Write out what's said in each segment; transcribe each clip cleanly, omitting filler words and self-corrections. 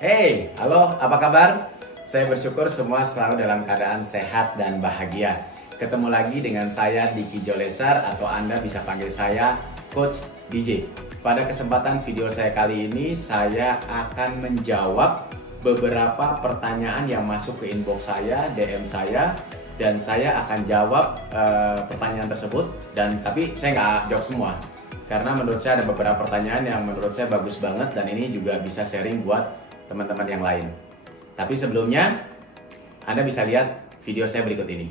Hey, halo, apa kabar? Saya bersyukur semua selalu dalam keadaan sehat dan bahagia. Ketemu lagi dengan saya Diki Jolesar atau Anda bisa panggil saya Coach DJ. Pada kesempatan video saya kali ini, saya akan menjawab beberapa pertanyaan yang masuk ke inbox saya, DM saya, dan saya akan jawab pertanyaan tersebut. Tapi saya nggak jawab semua, karena menurut saya ada beberapa pertanyaan yang menurut saya bagus banget dan ini juga bisa sharing buat teman-teman yang lain. Tapi sebelumnya, Anda bisa lihat video saya berikut ini.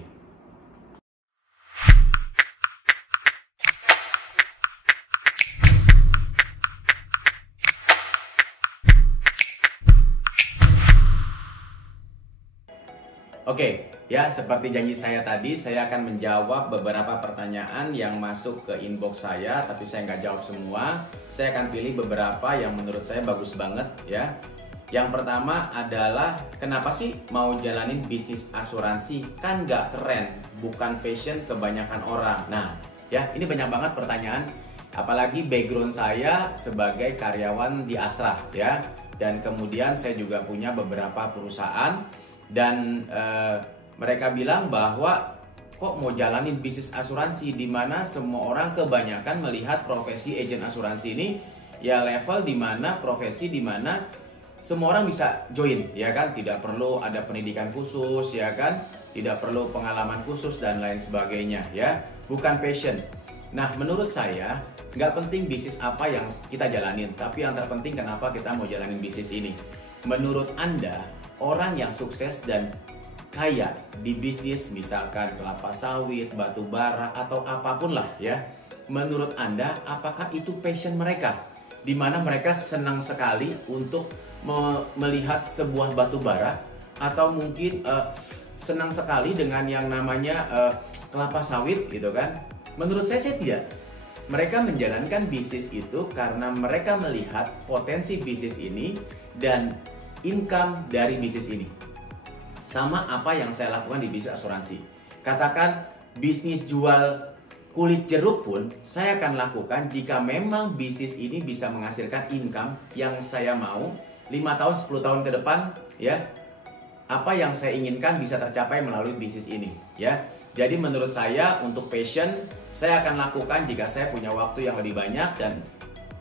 Oke, ya seperti janji saya tadi, saya akan menjawab beberapa pertanyaan yang masuk ke inbox saya, tapi saya nggak jawab semua. Saya akan pilih beberapa yang menurut saya bagus banget ya. Yang pertama adalah, kenapa sih mau jalanin bisnis asuransi? Kan nggak keren, bukan passion kebanyakan orang. Nah, ya ini banyak banget pertanyaan. Apalagi background saya sebagai karyawan di Astra ya. Dan kemudian saya juga punya beberapa perusahaan. Dan mereka bilang bahwa kok mau jalanin bisnis asuransi, di mana semua orang kebanyakan melihat profesi agen asuransi ini ya level di mana profesi di mana semua orang bisa join, ya kan? Tidak perlu ada pendidikan khusus, ya kan? Tidak perlu pengalaman khusus dan lain sebagainya, ya. Bukan passion. Nah, menurut saya nggak penting bisnis apa yang kita jalanin, tapi yang terpenting kenapa kita mau jalanin bisnis ini. Menurut Anda, orang yang sukses dan kaya di bisnis, misalkan kelapa sawit, batu bara, atau apapun lah, ya. Menurut Anda, apakah itu passion mereka? Di mana mereka senang sekali untuk melihat sebuah batu bara, atau mungkin senang sekali dengan yang namanya kelapa sawit gitu kan. Menurut saya tidak. Mereka menjalankan bisnis itu karena mereka melihat potensi bisnis ini dan income dari bisnis ini. Sama apa yang saya lakukan di bisnis asuransi. Katakan bisnis jual kulit jeruk pun saya akan lakukan jika memang bisnis ini bisa menghasilkan income yang saya mau 5 tahun, 10 tahun ke depan, ya. Apa yang saya inginkan bisa tercapai melalui bisnis ini, ya. Jadi menurut saya untuk passion, saya akan lakukan jika saya punya waktu yang lebih banyak dan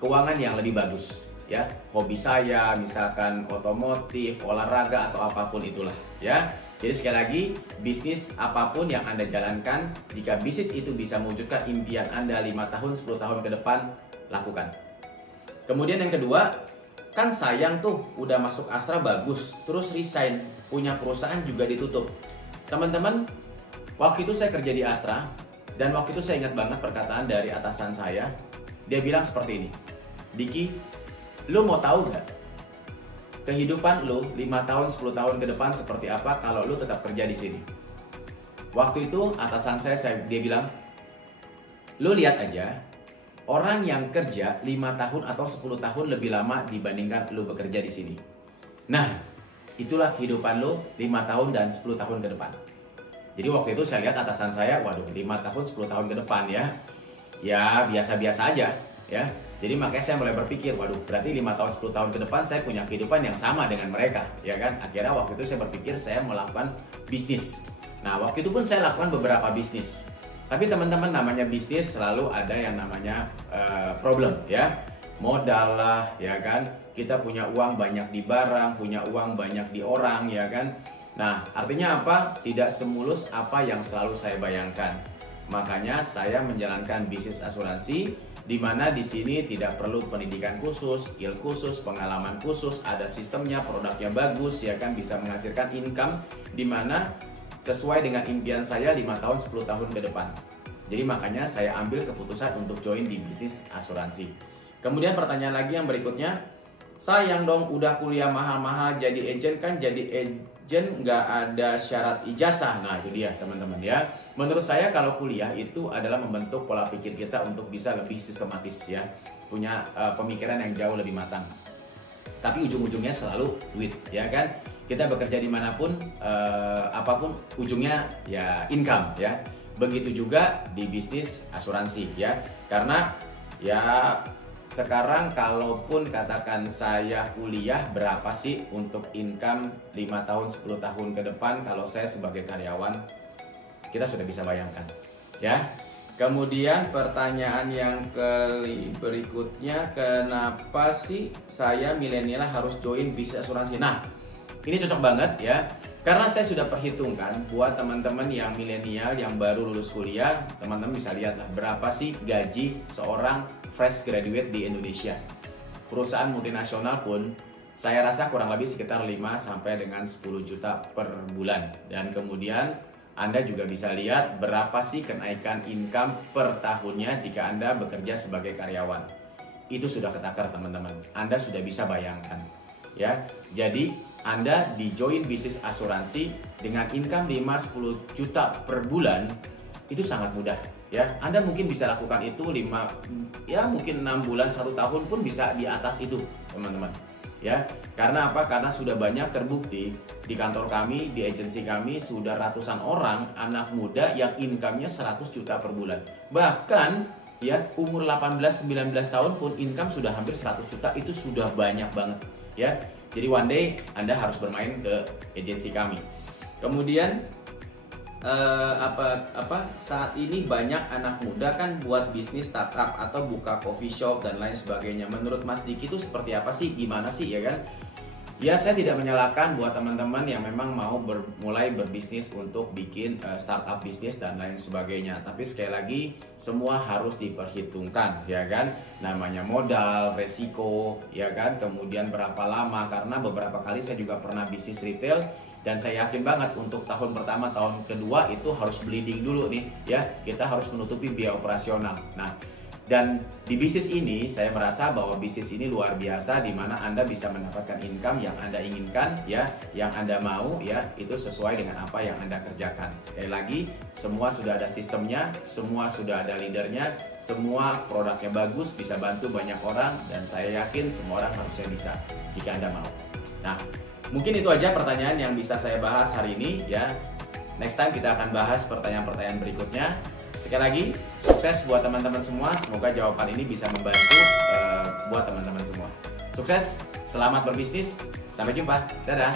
keuangan yang lebih bagus, ya. Hobi saya misalkan otomotif, olahraga atau apapun itulah, ya. Jadi sekali lagi, bisnis apapun yang Anda jalankan, jika bisnis itu bisa mewujudkan impian Anda 5 tahun, 10 tahun ke depan, lakukan. Kemudian yang kedua, kan sayang tuh udah masuk Astra bagus, terus resign, punya perusahaan juga ditutup. Teman-teman, waktu itu saya kerja di Astra, dan waktu itu saya ingat banget perkataan dari atasan saya. Dia bilang seperti ini, Diki, lu mau tahu gak kehidupan lu 5 tahun, 10 tahun ke depan seperti apa kalau lu tetap kerja di sini? Waktu itu atasan dia bilang, lu lihat aja, orang yang kerja 5 tahun atau 10 tahun lebih lama dibandingkan lu bekerja di sini. Nah, itulah kehidupan lu 5 tahun dan 10 tahun ke depan. Jadi waktu itu saya lihat atasan saya, waduh 5 tahun 10 tahun ke depan ya. Ya biasa-biasa aja ya. Jadi makanya saya mulai berpikir, waduh berarti 5 tahun 10 tahun ke depan saya punya kehidupan yang sama dengan mereka, ya kan? Akhirnya waktu itu saya berpikir saya melakukan bisnis. Nah, waktu itu pun saya lakukan beberapa bisnis. Tapi teman-teman, namanya bisnis selalu ada yang namanya problem ya. Modal lah, ya kan? Kita punya uang banyak di barang, punya uang banyak di orang, ya kan? Nah, artinya apa? Tidak semulus apa yang selalu saya bayangkan. Makanya saya menjalankan bisnis asuransi, di mana di sini tidak perlu pendidikan khusus, skill khusus, pengalaman khusus, ada sistemnya, produknya bagus, ya kan? Bisa menghasilkan income, di mana sesuai dengan impian saya 5 tahun 10 tahun ke depan. Jadi makanya saya ambil keputusan untuk join di bisnis asuransi. Kemudian pertanyaan lagi yang berikutnya, sayang dong udah kuliah mahal-mahal jadi agent, kan jadi agent nggak ada syarat ijazah. Nah itu dia teman-teman ya. Menurut saya kalau kuliah itu adalah membentuk pola pikir kita untuk bisa lebih sistematis ya. Punya pemikiran yang jauh lebih matang. Tapi ujung-ujungnya selalu duit, ya kan? Kita bekerja dimanapun, apapun ujungnya ya income, ya. Begitu juga di bisnis asuransi, ya. Karena ya sekarang kalaupun katakan saya kuliah, berapa sih untuk income 5 tahun, 10 tahun ke depan kalau saya sebagai karyawan? Kita sudah bisa bayangkan, ya. Kemudian pertanyaan yang berikutnya, kenapa sih saya milenial harus join bisnis asuransi? Nah, ini cocok banget ya, karena saya sudah perhitungkan buat teman-teman yang milenial yang baru lulus kuliah, teman-teman bisa lihat lah berapa sih gaji seorang fresh graduate di Indonesia. Perusahaan multinasional pun saya rasa kurang lebih sekitar 5 sampai dengan 10 juta per bulan. Dan kemudian Anda juga bisa lihat berapa sih kenaikan income per tahunnya jika Anda bekerja sebagai karyawan. Itu sudah ketakar teman-teman. Anda sudah bisa bayangkan. Ya, jadi Anda di join bisnis asuransi dengan income 5-10 juta per bulan itu sangat mudah ya. Anda mungkin bisa lakukan itu mungkin 6 bulan, 1 tahun pun bisa di atas itu teman-teman ya. Karena apa? Karena sudah banyak terbukti di kantor kami, di agensi kami sudah ratusan orang anak muda yang income-nya 100 juta per bulan. Bahkan ya umur 18-19 tahun pun income sudah hampir 100 juta, itu sudah banyak banget ya. Jadi one day Anda harus bermain ke agensi kami. Kemudian saat ini banyak anak muda kan buat bisnis startup atau buka coffee shop dan lain sebagainya. Menurut Mas Diki itu seperti apa sih? Gimana sih ya kan? Ya, saya tidak menyalahkan buat teman-teman yang memang mau mulai berbisnis untuk bikin startup bisnis dan lain sebagainya. Tapi sekali lagi semua harus diperhitungkan ya kan. Namanya modal, resiko ya kan. Kemudian berapa lama, karena beberapa kali saya juga pernah bisnis retail. Dan saya yakin banget untuk tahun pertama, tahun kedua itu harus bleeding dulu nih ya. Kita harus menutupi biaya operasional. Nah, dan di bisnis ini saya merasa bahwa bisnis ini luar biasa, di mana Anda bisa mendapatkan income yang Anda inginkan ya, yang Anda mau ya, itu sesuai dengan apa yang Anda kerjakan. Sekali lagi, semua sudah ada sistemnya, semua sudah ada leadernya, semua produknya bagus, bisa bantu banyak orang, dan saya yakin semua orang harusnya bisa jika Anda mau. Nah, mungkin itu aja pertanyaan yang bisa saya bahas hari ini ya. Next time kita akan bahas pertanyaan-pertanyaan berikutnya. Sekali lagi, sukses buat teman-teman semua. Semoga jawaban ini bisa membantu buat teman-teman semua. Sukses, selamat berbisnis. Sampai jumpa. Dadah.